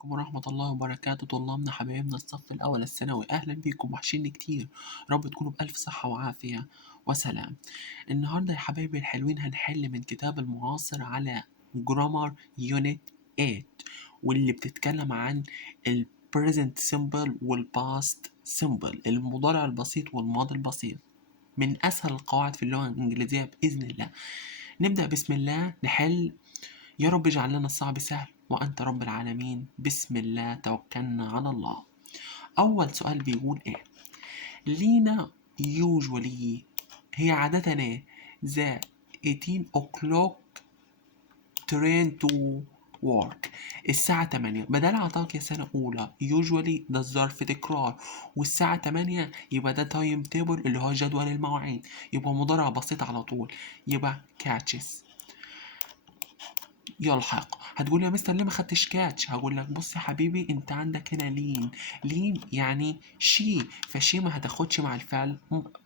عليكم ورحمة الله وبركاته طلابنا حبايبنا الصف الأول الثانوي، أهلا بيكم وحشيني كتير. رب تكونوا بألف صحة وعافية وسلام. النهاردة يا حبايبي الحلوين هنحل من كتاب المعاصر على جرامر يونت 8، واللي بتتكلم عن ال present simple وال past simple، المضارع البسيط والماضي البسيط، من أسهل القواعد في اللغة الإنجليزية بإذن الله. نبدأ بسم الله نحل. يا رب اجعل لنا الصعب سهل وأنت رب العالمين. بسم الله توكلنا على الله. أول سؤال بيقول إيه؟ لينا usually هي عادة إيه؟ the 18 o'clock train to work، الساعة 8. بدل عطاك يا سنة أولى usually ده الظرف تكرار، والساعة 8 يبقى ده تايم تيبل اللي هو جدول المواعيد، يبقى مضارع بسيط على طول، يبقى catches يلحق. هتقول يا مستر ليه ما خدتش كاتش؟ هقول لك بص يا حبيبي انت عندك هنا لين يعني شي، فشي ما هتاخدش مع الفعل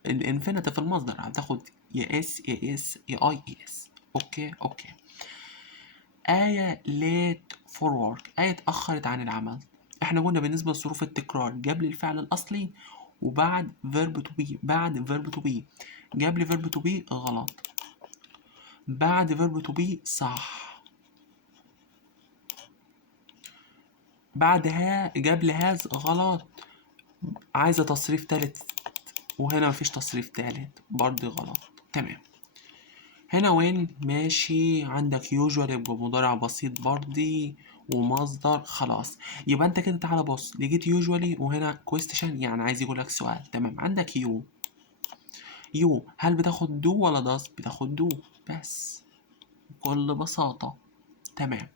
الانفينيتيف المصدر، هتاخد يا اس يا اس يا اي اس. اوكي. آية late for work، آية اتأخرت عن العمل. احنا قلنا بالنسبة لظروف التكرار قبل الفعل الأصلي وبعد verb to be، بعد verb to be. قبل verb to be غلط، بعد verb to be صح، بعدها قبل هاز غلط، عايزة تصريف تالت وهنا مفيش تصريف تالت برضه غلط. تمام. هنا وين ماشي عندك يوجوال يبقى مضارع بسيط برضه ومصدر خلاص. يبقى انت كده تعالى بص لقيت يوجوالي وهنا كويستشن يعني عايز يقول لك سؤال. تمام. عندك يو هل بتاخد دو ولا داس؟ بتاخد دو بس بكل بساطة. تمام.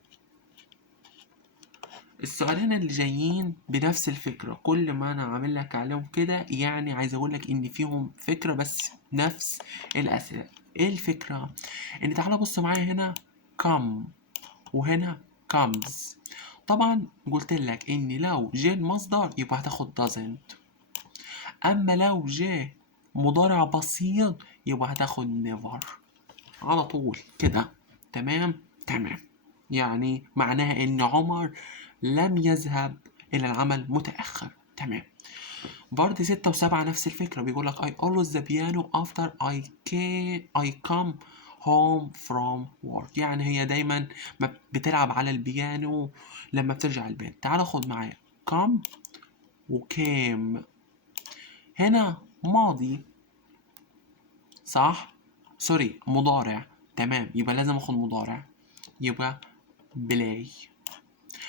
السؤالين اللي جايين بنفس الفكرة، كل ما انا عامل لك عليهم كده يعني عايز اقول لك ان فيهم فكرة بس نفس الاسئلة. ايه الفكرة؟ ان تعالى بص معايا هنا come وهنا comes. طبعا قلت لك ان لو جه المصدر يبقى هتاخد doesn't، اما لو جه مضارع بسيط يبقى هتاخد never على طول كده. تمام. يعني معناها ان عمر لم يذهب الى العمل متأخر. تمام. برضه 6 و7 نفس الفكرة، بيقولك I always the piano after I come home from work، يعني هي دايما بتلعب على البيانو لما بترجع البيت. تعال خد معايا come وcame، هنا ماضي صح؟ سوري مضارع. تمام يبقى لازم اخد مضارع، يبقى بلاي.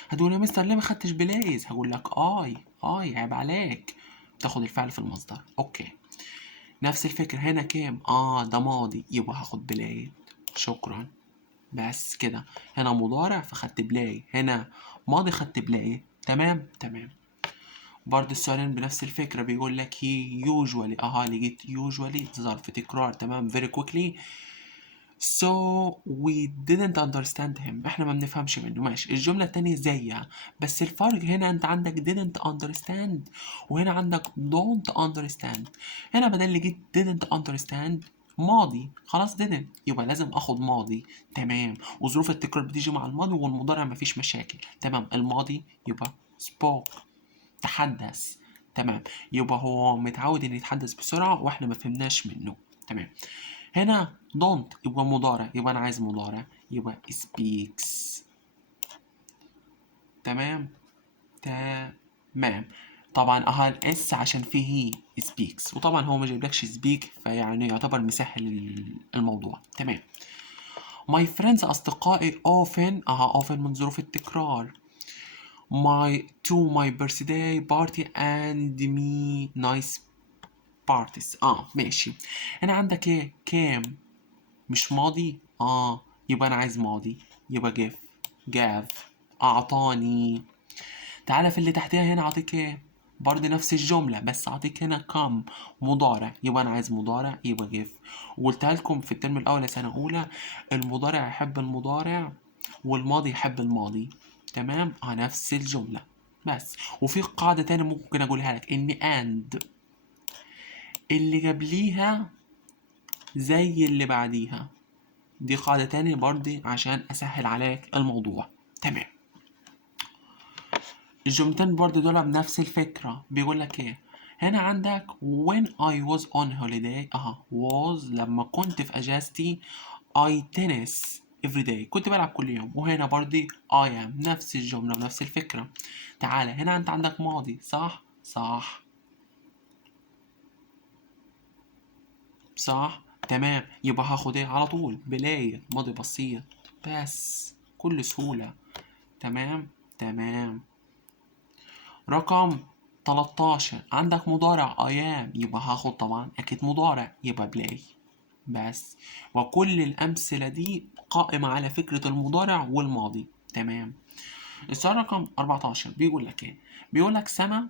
هتقول يا مستر ليه ما خدتش بلايز؟ هقول لك اي عيب عليك، تاخد الفعل في المصدر. اوكي. نفس الفكرة هنا كام؟ ده ماضي يبقى هاخد بلاي. شكرا. بس كده. هنا مضارع فخدت بلاي، هنا ماضي خدت بلاي. تمام. برضه السؤالين بنفس الفكرة، بيقول لك he usually لقيت usually ظرف تكرار. تمام very quickly so we didn't understand him، احنا ما بنفهمش منه. ماشي. الجملة التانية زيها بس الفرق هنا انت عندك didn't understand وهنا عندك don't understand. هنا بدل لقيت didn't understand ماضي خلاص didn't يبقى لازم اخد ماضي. تمام. وظروف التكرار بتيجي مع الماضي والمضارع مفيش مشاكل. تمام. الماضي يبقى spoke تحدث. تمام. يبقى هو متعود ان يتحدث بسرعة واحنا ما فهمناش منه. تمام. هنا don't يبقى مضارع، يبقى انا عايز مضارع يبقى speaks. تمام. طبعا الاس عشان فيه هي speaks، وطبعا هو ما جايبلكش speak فيعني يعتبر مسهل الموضوع. تمام. my friends اصدقائي often من ظروف التكرار my birthday party and me nice parties. ماشي. هنا عندك ايه came مش ماضي يبقى انا عايز ماضي يبقى جاف اعطاني. تعالى في اللي تحتها هنا اعطيك ايه برضه نفس الجملة بس اعطيك هنا كم مضارع يبقى انا عايز مضارع يبقى جيف. وقلتها لكم في الترم الاول سنة اولى المضارع يحب المضارع والماضي يحب الماضي. تمام. نفس الجملة بس. وفي قاعدة تانية ممكن اقولها لك ان and اللي قبليها زي اللي بعديها، دي قاعدة تانية برضه عشان أسهل عليك الموضوع. تمام. الجملتين برضه دول بنفس الفكرة. بيقول لك ايه هنا عندك when I was on holiday was لما كنت في اجازتي I tennis every day كنت بلعب كل يوم. وهنا برضه I am نفس الجملة ونفس الفكرة. تعالى هنا انت عندك ماضي صح صح تمام. يبقى هاخد ايه على طول بلاي ماضي بسيط بس كل سهولة. تمام. رقم 13 عندك مضارع ايام يبقى هاخد طبعا اكيد مضارع يبقى بلاي بس. وكل الامثلة دي قائمة على فكرة المضارع والماضي. تمام. السؤال رقم 14 بيقول لك ايه بيقول لك سما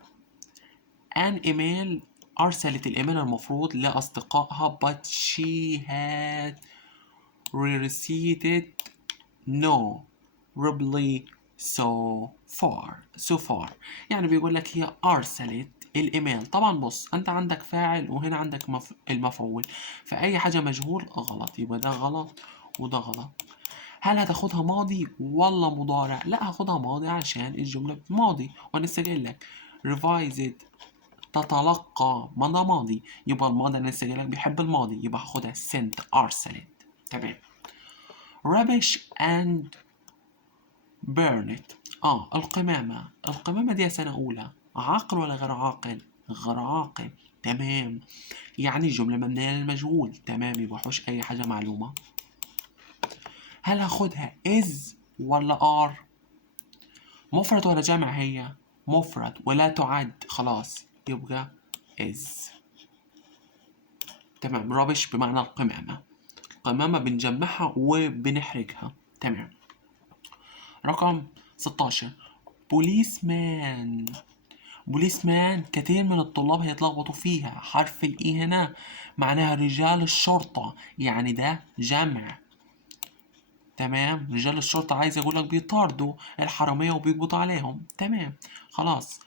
an email أرسلت الإيميل المفروض لأصدقائها but she had received no reply so far يعني بيقول لك هي أرسلت الإيميل. طبعا بص أنت عندك فاعل وهنا عندك المفعول فأي حاجة مجهول غلط يبقى ده غلط وده غلط. هل هتاخدها ماضي ولا مضارع؟ لا هاخدها ماضي عشان الجملة ماضي وأنا لسه قايل لك revised تتلقى ماضي ماضي يبقى الماضي أنا لسه قايل لك بيحب الماضي يبقى هاخدها sent أرسلت. تمام. rubbish and burn it القمامة دي سنة أولى عاقل ولا غير عاقل؟ غير عاقل. تمام. يعني جملة مبنية للمجهول. تمام يبقى حوش أي حاجة معلومة. هل هاخدها is ولا are؟ مفرد ولا جمع؟ هي مفرد ولا تعد خلاص يبقى is. تمام. rubbish بمعنى القمامة بنجمعها وبنحرقها. تمام. رقم 16 بوليسمان كتير من الطلاب هيتلخبطوا فيها. حرف الإي هنا معناها رجال الشرطة يعني ده جمع. تمام. رجال الشرطة عايز يقولك بيطاردوا الحرامية وبيقبضوا عليهم. تمام خلاص.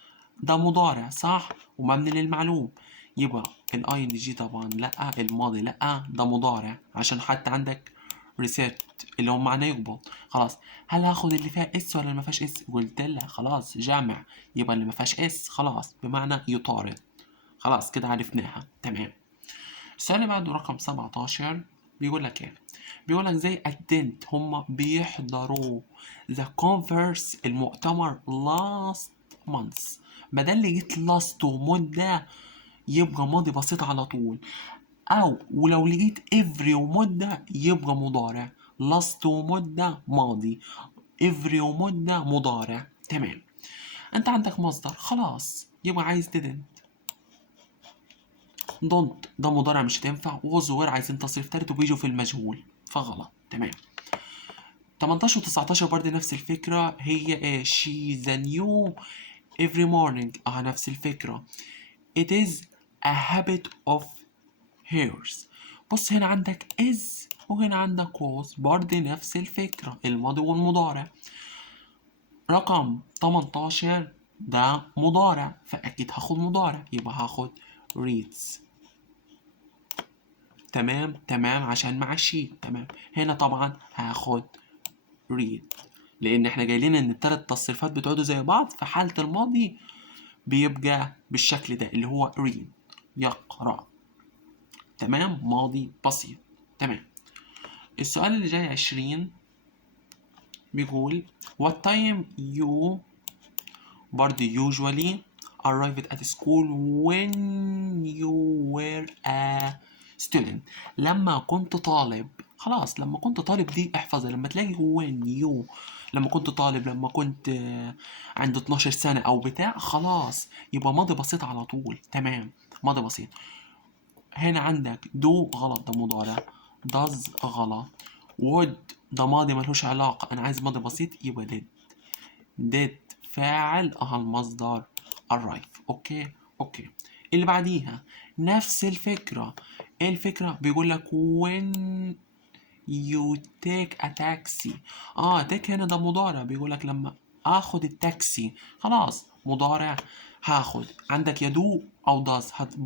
ده مضارع صح ومبني للمعلوم يبقى الاي ان جي طبعا لا الماضي لا ده مضارع عشان حتى عندك ريسيت اللي هو معناه يقبض. خلاص. هل هاخد اللي فيها اس ولا اللي ما فيهاش اس؟ قلت لها خلاص جامع يبقى اللي ما فيهاش اس خلاص بمعنى يطارد. خلاص كده عرفناها. تمام. السؤال اللي بعده رقم 17 بيقول لك ايه بيقول لك زي attend هم بيحضروا the conference المؤتمر last month. بدل لقيت last ومدة يبقى ماضي بسيط على طول او ولو لقيت every ومدة يبقى مضارع. last ومدة ماضي every ومدة مضارع. تمام. انت عندك مصدر خلاص يبقى عايز didn't don't ده مضارع مش هتنفع was وير عايزين تصريف تالت وبيجوا في المجهول فغلط. تمام. 18 و 19 برضه نفس الفكرة. هي ايه she's a new every morning نفس الفكرة. it is a habit of hers. بص هنا عندك is وهنا عندك was برضه نفس الفكرة الماضي والمضارع. رقم 18 ده مضارع فأكيد هاخد مضارع يبقى هاخد reads. تمام عشان مع الشيء. تمام. هنا طبعا هاخد read لان احنا جايلين ان التلات تصريفات بتقعدوا زي بعض في حالة الماضي بيبقى بالشكل ده اللي هو read يقرأ. تمام. ماضي بسيط. تمام. السؤال اللي جاي 20 بيقول what time you برضه usually arrived at school when you were a student. لما كنت طالب خلاص لما كنت طالب دي احفظها لما تلاقي when you لما كنت طالب لما كنت عند 12 سنة او بتاع خلاص يبقى ماضي بسيط على طول. تمام. ماضي بسيط. هنا عندك do غلط ده مضارع does غلط would ده ماضي ملوش علاقة أنا عايز ماضي بسيط يبقى did فاعل المصدر arrive. اوكي. اللي بعديها نفس الفكرة. ايه الفكرة؟ بيقول لك when you take a taxi take هنا ده مضارع بيقول لك لما اخد التاكسي خلاص مضارع هاخد. عندك يدو او does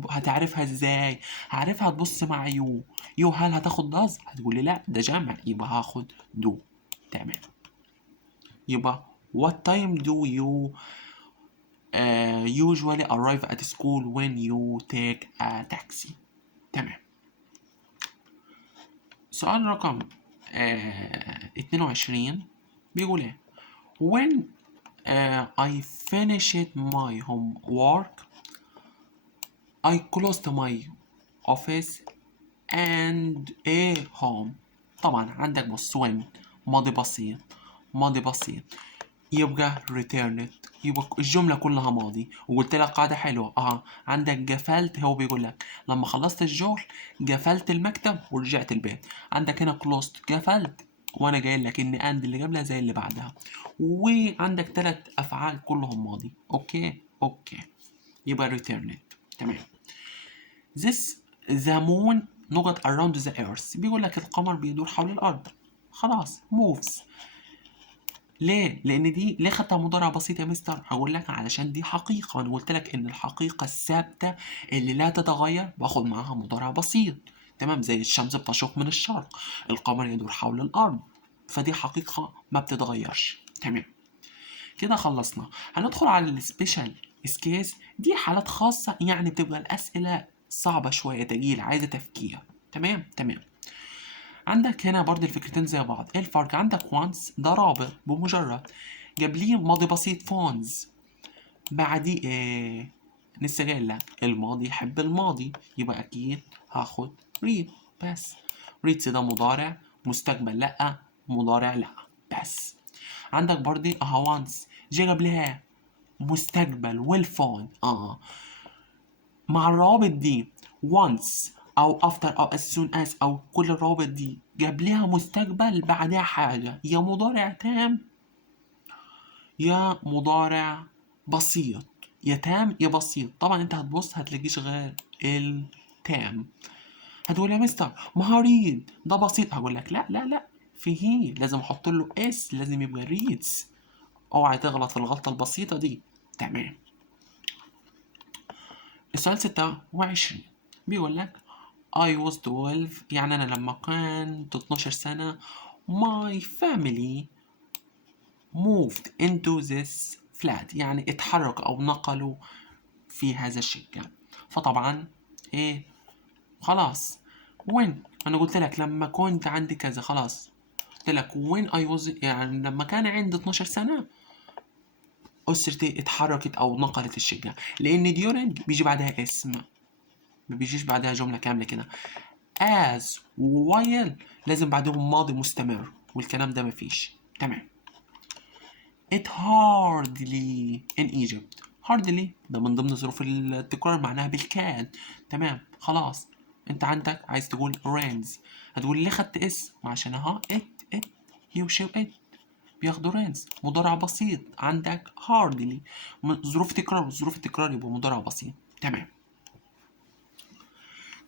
هتعرفها ازاي؟ هعرفها هتبص مع يو هل هتاخد does؟ هتقول لي لا ده جمع يبقى هاخد do. تمام. يبقى what time do you usually arrive at school when you take a taxi. تمام. سؤال رقم 22 بيقول ايه؟ when I finished my homework I closed my office and a home. طبعا عندك بص when ماضي بسيط، ماضي بسيط يبقى returned، يبقى الجملة كلها ماضي. وقلت لك قاعدة حلوة عندك قفلت، هو بيقول لك لما خلصت الشغل قفلت المكتب ورجعت البيت. عندك هنا closed قفلت، وانا جاي لك ان and اللي قبلها زي اللي بعدها، وعندك 3 افعال كلهم ماضي. اوكي يبقى returned. تمام. this the moon نقط around the earth، بيقول لك القمر بيدور حول الارض. خلاص moves. ليه؟ لأن دي ليه خدتها مضارع بسيط يا مستر؟ هقول لك علشان دي حقيقة، أنا قلت لك إن الحقيقة الثابتة اللي لا تتغير باخد معاها مضارع بسيط. تمام، زي الشمس بتشرق من الشرق، القمر يدور حول الأرض، فدي حقيقة ما بتتغيرش. تمام، كده خلصنا. هندخل على السبيشال كيس، دي حالات خاصة، يعني بتبقى الأسئلة صعبة شوية، تقيلة، عايزة تفكير. تمام. عندك هنا برضه الفكرتين زي بعض. ايه الفرق؟ عندك once ده رابط بمجرد، قبليه ماضي بسيط فونز، بعديه ايه؟ لسه جاي لك الماضي يحب الماضي، يبقى اكيد هاخد read بس. reads ده مضارع، مستقبل لا، مضارع لا بس. عندك برضه once جه قبلها مستقبل والفون مع الروابط دي once او after او as soon as او كل الروابط دي قبلها مستقبل بعدها حاجة، يا مضارع تام يا مضارع بسيط، يا تام يا بسيط. طبعا انت هتبص هتلاقيش غير التام. هتقول يا مستر ما هو ريد ده بسيط، هقول لك لا في هي لازم احط له اس، لازم يبقى ريدز. اوعى تغلط في الغلطة البسيطة دي. تمام. السؤال 26 بيقول لك I was 12، يعني أنا لما كنت 12 سنة my family moved into this flat، يعني اتحرك أو نقلوا في هذا الشقة. فطبعا إيه خلاص when أنا قلت لك لما كنت عندي كذا، خلاص قلت لك when I was، يعني لما كان عندي 12 سنة أسرتي اتحركت أو نقلت الشقة. لأن during بيجي بعدها اسم، ما بيجيش بعدها جملة كاملة كده. as while لازم بعدهم ماضي مستمر، والكلام ده مفيش. تمام. it hardly in Egypt، hardly ده من ضمن ظروف التكرار، معناها بالكاد. تمام خلاص. انت عندك عايز تقول rains، هتقول ليه خدت اس؟ عشان it هي وشي it بياخدوا rains، مضارع بسيط. عندك hardly ظروف تكرار، ظروف التكرار يبقى مضارع بسيط. تمام.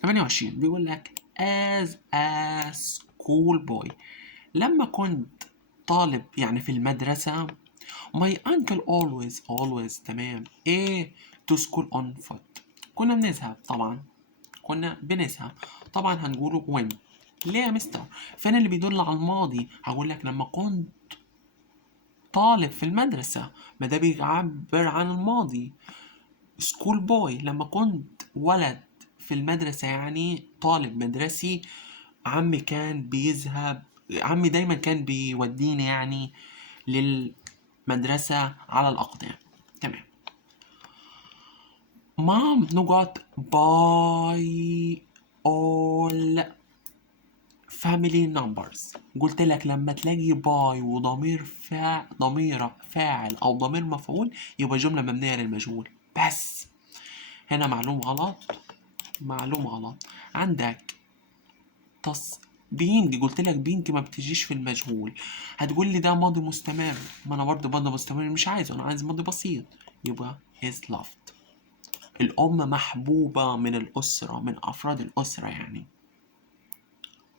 28 بيقول لك as a school boy، لما كنت طالب يعني في المدرسة my uncle always تمام to school on foot، كنا بنذهب طبعا، كنا بنذهب طبعا هنقوله when. ليه يا مستر؟ فين اللي بيدل على الماضي؟ هقول لك لما كنت طالب في المدرسة، ما ده بيعبر عن الماضي. سكول بوي لما كنت ولد في المدرسة، يعني طالب مدرسي. عمي دايما كان بيوديني يعني للمدرسة على الأقدام. تمام. مام نقط باي all family numbers، قلت لك لما تلاقي باي وضمير ضمير فاعل أو ضمير مفعول يبقى جملة مبنية للمجهول بس. هنا معلومة غلط. عندك بينج، قلت لك بينج ما بتجيش في المجهول. هتقول لي ده ماضي مستمر، ما انا برضه ماضي مستمر مش عايزه، انا عايز ماضي بسيط، يبقى is loved. الأم محبوبة من الأسرة، من أفراد الأسرة يعني.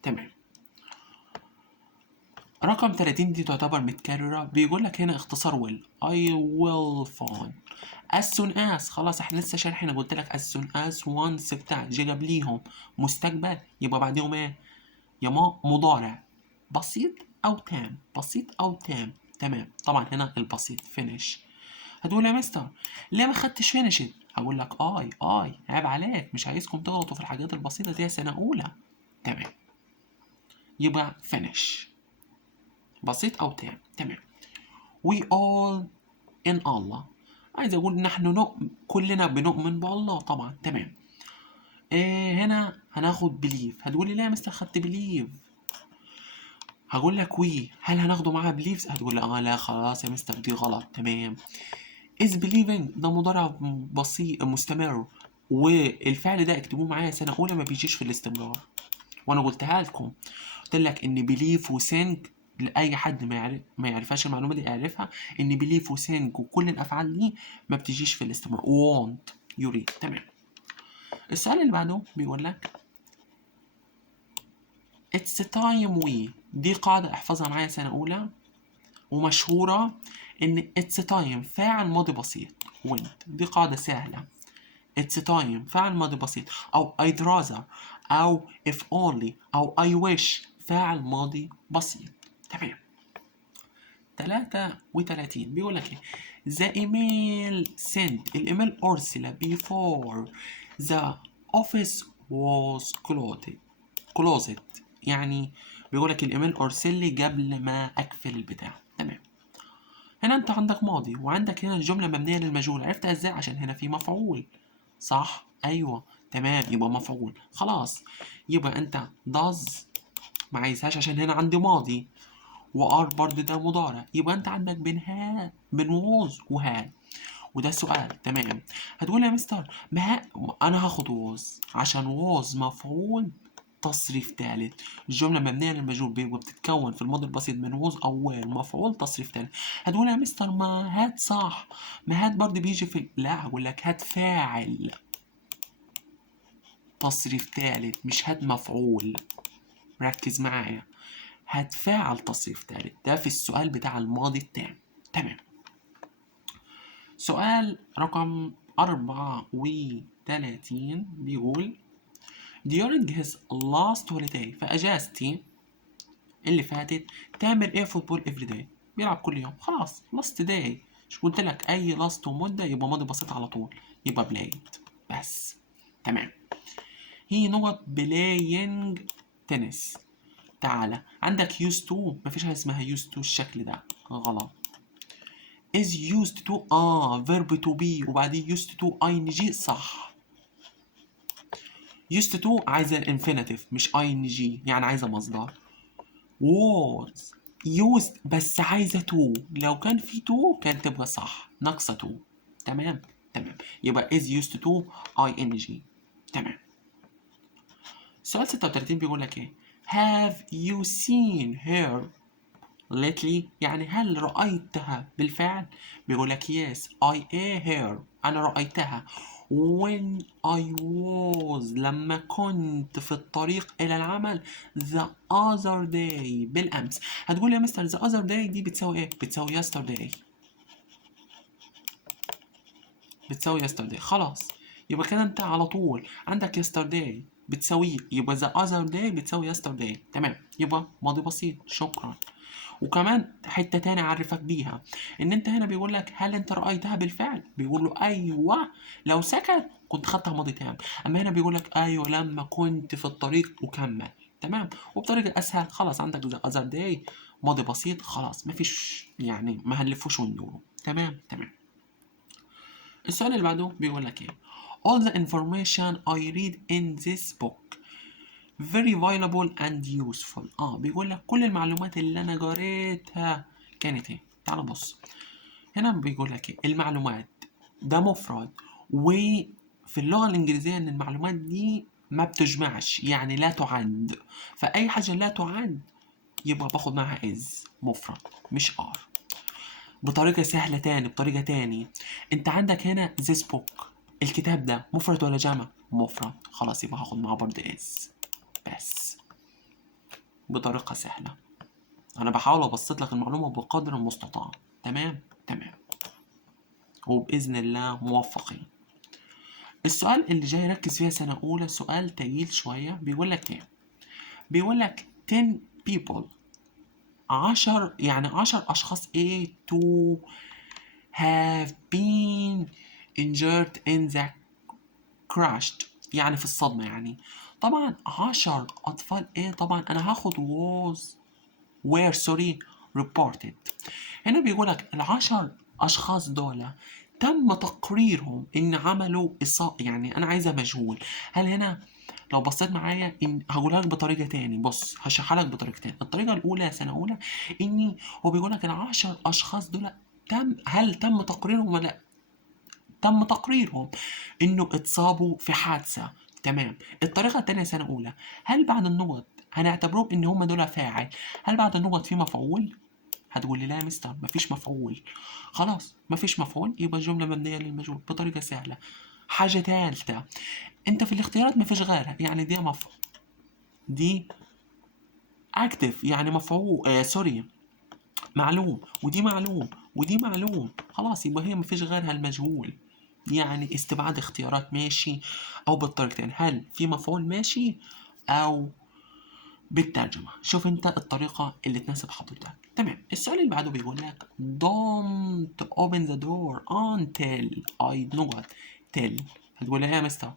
تمام. رقم 30 دي تعتبر متكررة، بيقول لك هنا اختصار will I will phone as soon as. خلاص احنا لسه شارحين، قلت لك as soon as once بتاع جه قبليهم مستقبل، يبقى بعديهم ايه يا مضارع بسيط او تام، بسيط او تام. تمام. طبعا هنا البسيط finish. هتقول يا مستر ليه ما خدتش فينيشد؟ هقول لك اي عيب عليك، مش عايزكم تغلطوا في الحاجات البسيطة دي يا سنة أولى. تمام، يبقى finish بسيط أو تام. تمام. we all in Allah، عايز أقول نحن كلنا بنؤمن بالله طبعا. تمام. هنا هناخد believe. هتقولي ليه يا مستر خدت believe؟ هقول لك وي، هل هناخده معاها beliefs؟ هتقول لي لا خلاص يا مستر دي غلط. تمام. is believing ده مضارع بسيط مستمر، والفعل ده اكتبوه معايا سنة أولى ما بيجيش في الاستمرار، وأنا قلتها لكم. قلت لك إن believe وsing لأي حد ما يعرفهاش المعلومة دي اعرفها، إن believe وsing وكل الأفعال دي ما بتجيش في الاستمرار. want يريد. تمام. السؤال اللي بعده بيقول لك it's time we، دي قاعدة احفظها معايا سنة أولى ومشهورة، إن it's time فاعل ماضي بسيط went، دي قاعدة سهلة. it's time فاعل ماضي بسيط، أو I'd rather، أو if only، أو I wish فاعل ماضي بسيط. تمام. 33 بيقول لك إيه؟ the email sent، الإيميل أرسل before the office was closed، يعني بيقول لك الإيميل أرسل لي قبل ما أقفل البتاع. تمام. هنا انت عندك ماضي، وعندك هنا الجملة مبنية للمجهول. عرفتها ازاي؟ عشان هنا في مفعول. صح؟ ايوه تمام، يبقى مفعول. خلاص، يبقى انت does ما عايزهاش عشان هنا عندي ماضي، وار برضه ده مضارع، يبقى انت عندك بين was وهاد، وده سؤال. تمام. هتقول يا مستر انا هاخد was عشان was مفعول تصريف تالت. الجملة مبنية للمجهول بيبقى بتتكون في الماضي البسيط من ووز أو وير مفعول تصريف تالت. هتقول يا مستر ما هات صح، ما هات برضه بيجي في لا، هقول لك هات فاعل تصريف تالت مش هات مفعول. ركز معايا، هات فاعل تصريف تالت، ده في السؤال بتاع الماضي التام. تمام. سؤال رقم 34 بيقول during his last holiday، في أجازتي اللي فاتت تامر ايه فوتبول افري داي، بيلعب كل يوم. خلاص لاست داي، مش قلت لك اي لاست ومده يبقى ماضي بسيط على طول، يبقى بلايد بس. تمام. هي نقط بلاينج تنس. تعالى عندك used to، مفيش حاجه اسمها used to الشكل ده، غلط. is used to verb to be وبعدين used to ing صح. used to عايزه الانفينيتيف مش ing، يعني عايزه مصدر. was used بس عايزة تو، لو كان في تو كانت تبقى صح، ناقصة تو. تمام. تمام، يبقى is used to ing. تمام. سؤال 36 بيقول لك ايه؟ have you seen her lately، يعني هل رأيتها بالفعل؟ بيقول لك yes I a her، أنا رأيتها when I was، لما كنت في الطريق إلى العمل the other day، بالأمس. هتقول يا مستر the other day دي بتساوي إيه؟ بتساوي yesterday، بتساوي yesterday. خلاص، يبقى كده أنت على طول عندك yesterday بتساوي، يبقى the other day بتساوي yesterday. تمام، يبقى ماضي بسيط. شكرا. وكمان حتة تاني أعرفك بيها، إن أنت هنا بيقول لك هل أنت رأيتها بالفعل؟ بيقول له أيوه، لو سكت كنت خدتها ماضي تام، أما هنا بيقول لك أيوه لما كنت في الطريق وكمل. تمام. وبطريقة أسهل خلاص عندك the other day ماضي بسيط، خلاص مفيش يعني ما هنلفوش وندوره. تمام. تمام. السؤال اللي بعده بيقول لك إيه؟ all the information I read in this book very valuable and useful. بيقول لك كل المعلومات اللي انا قريتها كانت ايه. تعال بص، هنا بيقول لك ايه؟ المعلومات ده مفرد، وفي اللغة الإنجليزية إن المعلومات دي ما بتجمعش، يعني لا تعد، فأي حاجة لا تعد يبقى باخد معاها is مفرد مش are. بطريقة سهلة تاني، بطريقة تاني، أنت عندك هنا this book، الكتاب ده مفرد ولا جمع؟ مفرد، خلاص يبقى هاخد معاه برضه is بس، بطريقة سهلة. أنا بحاول أبسط لك المعلومة بقدر المستطاع. تمام. تمام، وبإذن الله موفقين. السؤال اللي جاي ركز فيها سنة أولى، سؤال تقيل شوية. بيقول لك إيه؟ بيقول لك 10 people، 10 يعني 10 أشخاص إيه to have been injured in the crashed يعني في الصدمة يعني. طبعا 10 أطفال إيه طبعا أنا هاخد were sorry reported. هنا بيقولك ال10 أشخاص دول تم تقريرهم إن عملوا إصابة، يعني أنا عايزة مجهول. هل هنا لو بصيت معايا إن هقولها لك بطريقة تاني، بص هشرحها لك بطريقتين. الطريقة الأولى سنة أولى إني هو بيقولك ال10 أشخاص دول هل تم تقريرهم ولا تم تقريرهم إنه اتصابوا في حادثة. تمام. الطريقة التانية سنة أولى، هل بعد النقط هنعتبرهم إن هم دول فاعل؟ هل بعد النقط في مفعول؟ هتقول لي لا يا مستر مفيش مفعول. خلاص مفيش مفعول يبقى الجملة مبنية للمجهول بطريقة سهلة. حاجة تالتة، انت في الاختيارات مفيش غيرها، يعني دي اكتف يعني مفعول سوري معلوم، ودي معلوم ودي معلوم، خلاص يبقى هي مفيش غيرها المجهول. يعني استبعاد اختيارات ماشي، او بالطريقتين هل في مفعول ماشي او بالترجمة. شوف انت الطريقة اللي تناسب حضرتك. تمام. السؤال اللي بعده بيقول لك don't open the door until I نقط tell. هتقول ايه يا مستر؟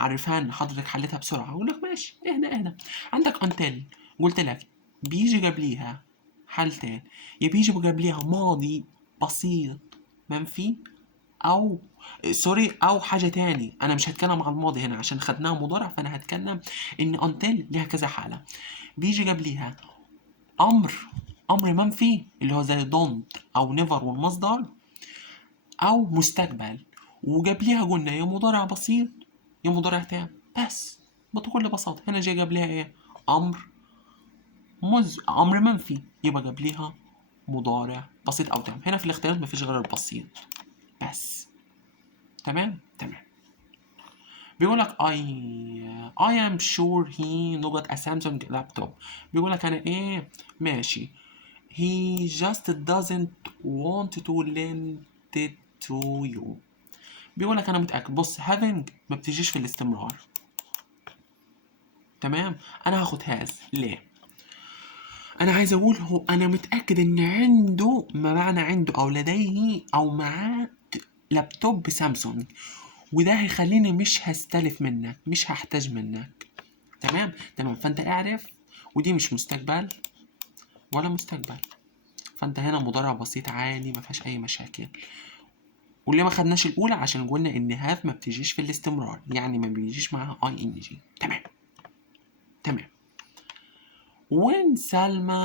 عرفها ان حضرتك حلتها بسرعة. اقول لك ماشي اهدى. عندك until قلت لك بيجي قبليها حالتين، يا بيجي قبليها ماضي بسيط منفي او سوري او حاجة تاني. انا مش هتكلم عن الماضي هنا عشان خدناها مضارع، فانا هتكلم ان until ليها كذا حالة. بيجي قبليها امر منفي اللي هو زي don't او never والمصدر، او مستقبل وقبليها قلنا يا مضارع بسيط يا مضارع تام. بس بكل بساطة هنا جاي قبليها ايه؟ امر منفي يبقى قبليها مضارع بسيط او تام. هنا في الاختيارات مفيش غير البسيط بس. تمام. بيقول لك I am sure he نقط a Samsung laptop. بيقول لك انا ايه ماشي he just doesn't want to lend it to you. بيقول لك انا متاكد. بص having ما بتجيش في الاستمرار. تمام. انا هاخد has ليه؟ انا عايز اقول هو انا متاكد ان عنده، ما معنى عنده او لديه او معاه لابتوب سامسونج، وده هيخليني مش هستلف منك مش هحتاج منك. تمام. فانت اعرف ودي مش مستقبل ولا مستقبل، فانت هنا مضارع بسيط عادي ما فيهاش اي مشاكل. وليه ما خدناش الاولى؟ عشان قلنا ان هاف ما بتجيش في الاستمرار، يعني ما بيجيش معاها اي ان جي. تمام. when Salma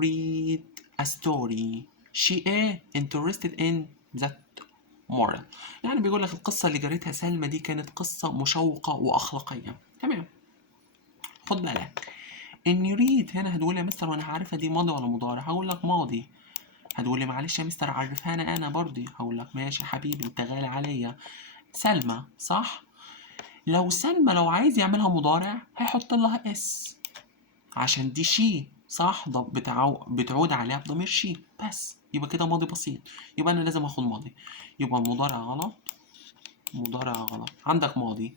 read a story she interested in that moral. يعني بيقول لك القصة اللي قريتها سلمى دي كانت قصة مشوقة وأخلاقية. تمام. خد بالك إن يريد هنا هتقول يا مستر وأنا عارفة دي ماضي ولا مضارع؟ هقول لك ماضي. هتقول لي معلش يا مستر عرفها أنا برضه. هقول لك ماشي يا حبيبي أنت غالي عليا. سلمى صح. لو سلمى لو عايز يعملها مضارع هيحط لها اس عشان دي شي صح، بتعود عليها بضمير شي بس، يبقى كده ماضي بسيط. يبقى انا لازم اخد ماضي، يبقى المضارع غلط. عندك ماضي.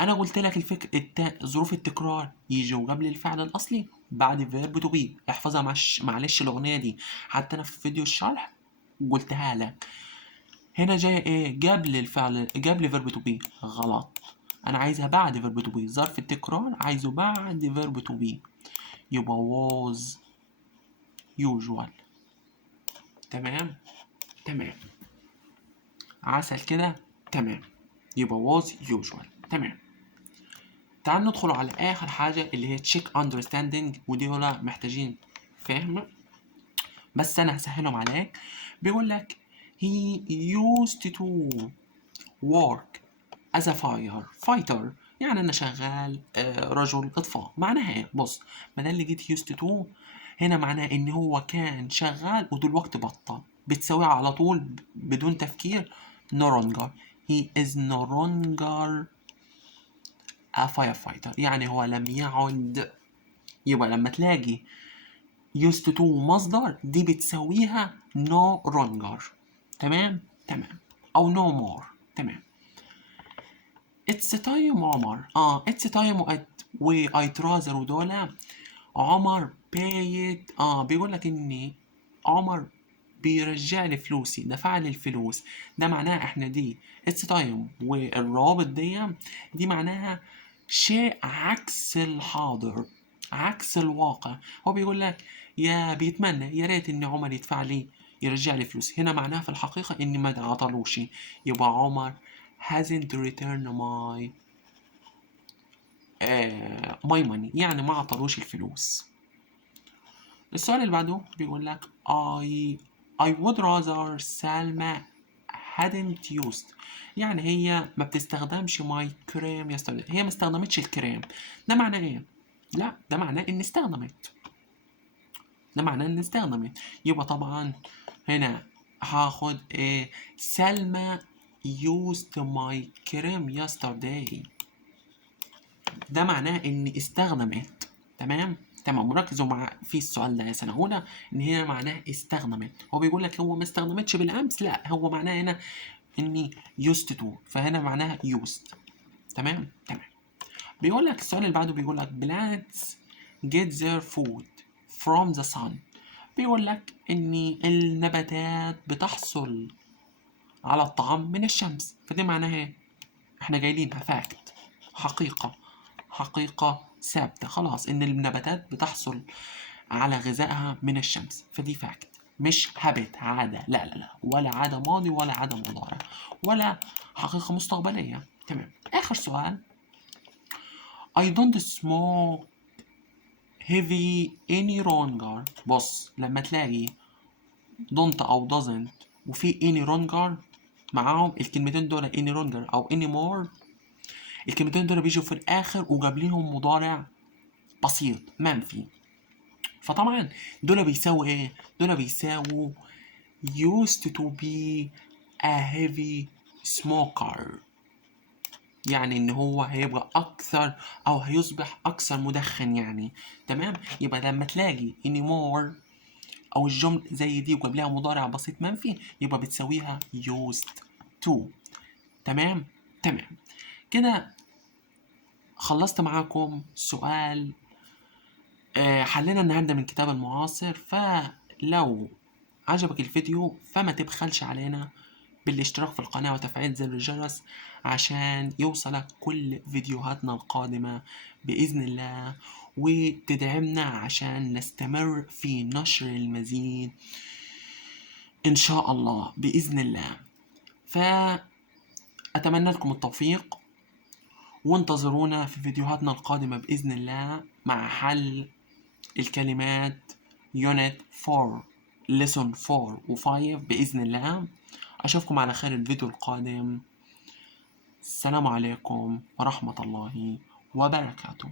انا قلت لك ظروف التكرار يجوا قبل الفعل الاصلي بعد فيرب تو بي. احفظها معلش الاغنيه دي حتى انا في فيديو الشرح قلتها لك. هنا جاي ايه؟ قبل الفعل قبل فيرب تو بي. غلط. انا عايزها بعد فيرب تو بي. ظرف التكرار عايزه بعد فيرب تو بي، يبقى was usual. تمام. عسل كده. تمام. يبقى was usual. تمام. تعال ندخل على اخر حاجة اللي هي check understanding، ودي هنا محتاجين فهم بس انا هسهلهم عليك. بيقول لك he used to work as a fighter، يعني انا شغال رجل اطفاء. معناها ايه؟ بص ما ده اللي جيت used to هنا معناه ان هو كان شغال ودلوقتي بطل، بتساويها على طول بدون تفكير no longer. he is no longer a firefighter، يعني هو لم يعد. يبقى لما تلاقي used to مصدر دي بتساويها no longer. تمام او no more. تمام. it's time عمر it's time وI'd rather ودول عمر بايت. بيقول لك ان عمر بيرجع لي فلوسي، دفع لي الفلوس. ده معناه احنا دي اتس تايم والروابط دي معناها شيء عكس الحاضر، عكس الواقع. هو بيقول لك يا بيتمنى يا ريت ان عمر يدفع لي، يرجع لي فلوسي. هنا معناها في الحقيقة اني ما عطلوش. يبقى عمر hasn't returned my money، يعني ما عطلوش الفلوس. السؤال اللي بعده بيقول لك I would rather سلمى hadn't used، يعني هي ما بتستخدمش my cream yesterday، هي ما استخدمتش الكريم. ده معناه ايه؟ لا ده معناه ان استخدمت، ده معناه ان استخدمت. يبقى طبعا هنا هاخد ايه؟ سلمى used my cream yesterday، ده معناه ان استخدمت. تمام تمام، ركزوا مع في السؤال ده يا سنة أولى، إن هنا معناه استخدمت. هو بيقول لك هو ما استخدمتش بالأمس، لا هو معناه هنا إني used to، فهنا معناها used. تمام تمام. بيقول لك السؤال اللي بعده بيقول لك plants get their food from the sun، بيقول لك إن النباتات بتحصل على الطعام من الشمس، فدي معناها إيه؟ إحنا جايلينها فاكت، حقيقة، حقيقة ثابتة خلاص، إن النباتات بتحصل على غذائها من الشمس، فدي فاكت مش هابت عادة، لا لا لا، ولا عادة ماضي ولا عادة مضارع ولا حقيقة مستقبلية. تمام. آخر سؤال I don't smoke heavy any longer. بص لما تلاقي don't أو doesn't وفي any longer معاهم الكلمتين دول any longer أو any more، الكلمتين دول بيجوا في الآخر وجابليهم مضارع بسيط منفي. فطبعا دول بيساووا ايه؟ دول بيساووا used to be a heavy smoker، يعني ان هو هيبقى اكثر او هيصبح اكثر مدخن يعني. تمام. يبقى لما تلاقي anymore او الجمل زي دي وقبلها مضارع بسيط منفي يبقى بتساويها used to. تمام تمام كده. خلصت معاكم سؤال حلنا النهارده من كتاب المعاصر. فلو عجبك الفيديو فما تبخلش علينا بالاشتراك في القناة وتفعيل زر الجرس عشان يوصلك كل فيديوهاتنا القادمة بإذن الله، وتدعمنا عشان نستمر في نشر المزيد إن شاء الله بإذن الله. فأتمنى لكم التوفيق، وانتظرونا في فيديوهاتنا القادمة بإذن الله مع حل الكلمات يونت 4 ليسون 4 و5 بإذن الله. أشوفكم على خير الفيديو القادم. السلام عليكم ورحمة الله وبركاته.